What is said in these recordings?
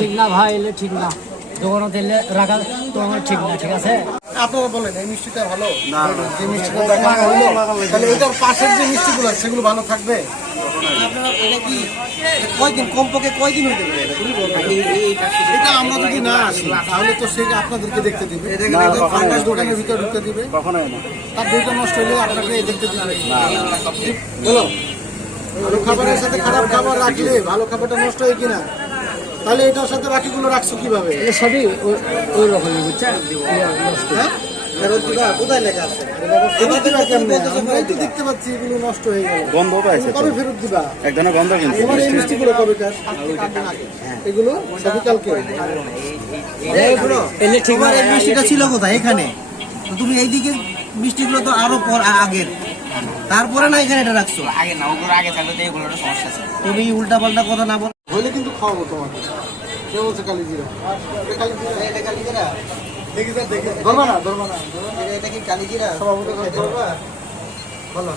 ঠিক না ভাই, এলে ঠিক না, দোকানে তেলে রাখা তো আমার ঠিক না, ঠিক আছে? আপনারা বলেন এই মিষ্টিটা ভালো, যে মিষ্টিটা দেখানো হলো তাহলে ওইটার পাশের যে মিষ্টিগুলো আছে সেগুলো ভালো থাকবে? আপনারা এটা কি কয়দিন, কমপক্ষে কয়দিন হইতে পারে এটা আমরা যদি না আসি তাহলে তো সে আপনাদেরকে দেখতে দিবে, ফাঙ্গাস দোকানের ভিতরে ঢুকতে দিবে, তার দইটা নষ্ট হলে আপনাকে দেখতে দিবে। বলো, ভালো খাবারের সাথে খারাপ খাবার রাখলে ভালো খাবারটা নষ্ট হয় কিনা? তাহলে এটার সাথে বাকিগুলো রাখছো কিভাবে? সবই ওই রকমই, বুঝছেন? কোথায় লেখা আছে? দেখতে পাচ্ছি এগুলো নষ্ট হয়ে গেল, গন্ধ পাইছে, কবে ফেরত দিবা? এক ধরনের গন্ধ, কিন্তু তোমার এই মিষ্টিগুলো কবে কার? এগুলো সবই কালকে। এলে ঠিক না। এই মিষ্টিটা ছিল কোথায়? এখানে তুমি এইদিকে মিষ্টিগুলো তো আরো আগের, তারপরে না এখানে এটা রাখছো আগে না, ওগুলো আগে থাকলে তো এগুলোর সমস্যা আছে। তুমি উল্টা পাল্টা কথা না বল, হইলে কিন্তু খাওয়াবো তোমাকে। কে বলছে কালিজিরা? এটা কালিজিরা দেখি স্যার, দেখি ধরবা না, ধরবা না, এটা কি কালিজিরা? সভাপতি ধরবা, বলো।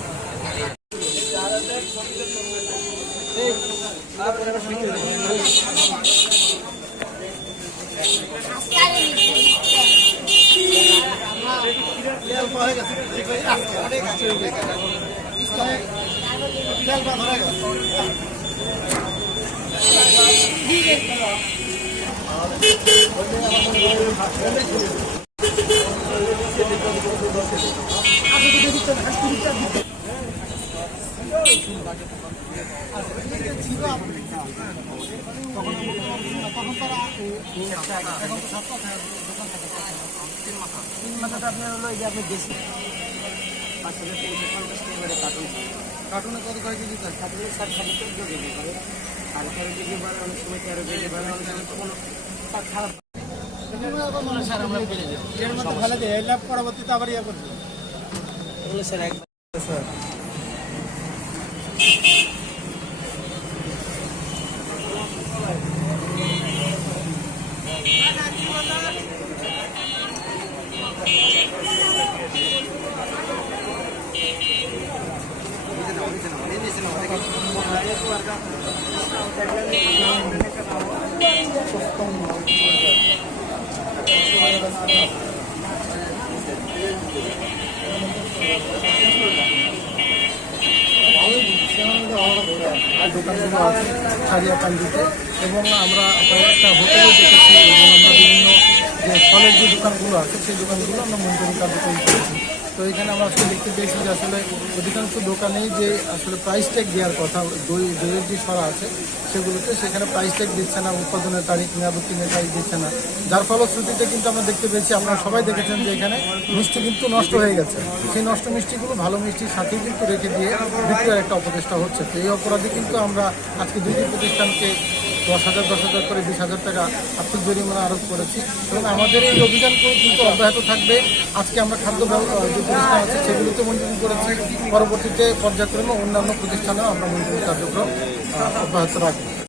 কার্টুনে কত কয় কেজি থাকে? পরবর্তীতে আবার ইয়ে করবে। দোকানগুলো আছে সারিয়াকান্দিতে, এবং আমরা কয়েকটা হোটেলে দেখেছি, এবং আমরা বিভিন্ন যে ফলের যে দোকানগুলো আছে সেই দোকানগুলো আমরা মনিটরিং কার্যক্রম করেছি। তো এখানে আমরা আসলে দেখতে পেয়েছি যে আসলে অধিকাংশ দোকানেই যে আসলে প্রাইস ট্যাগ দেওয়ার কথা, দইয়ের যে সরা আছে সেগুলোতে সেখানে প্রাইস ট্যাগ দিচ্ছে না, উৎপাদনের তারিখ, মেয়াদ উত্তীর্ণের তারিখ দিচ্ছে না, যার ফলশ্রুতিতে কিন্তু আমরা দেখতে পেয়েছি, আপনারা সবাই দেখেছেন যে এখানে মিষ্টি কিন্তু নষ্ট হয়ে গেছে। সেই নষ্ট মিষ্টিগুলো ভালো মিষ্টির সাথেই কিন্তু রেখে দিয়ে বিক্রয়ের একটা অপচেষ্টা হচ্ছে। তো এই অপরাধে কিন্তু আমরা আজকে দুটি প্রতিষ্ঠানকে 10,000 করে 20,000 টাকা আর্থিক জরিমানা আরোপ করেছি, এবং আমাদের এই অভিযান কিন্তু অব্যাহত থাকবে। আজকে আমরা খাদ্য যে প্রতিষ্ঠান আছে সেগুলোতে মনিটরিং করেছি, পরবর্তীতে পর্যায়ক্রমে অন্যান্য প্রতিষ্ঠানেও আমরা মনিটরিং কার্যক্রম অব্যাহত রাখবো।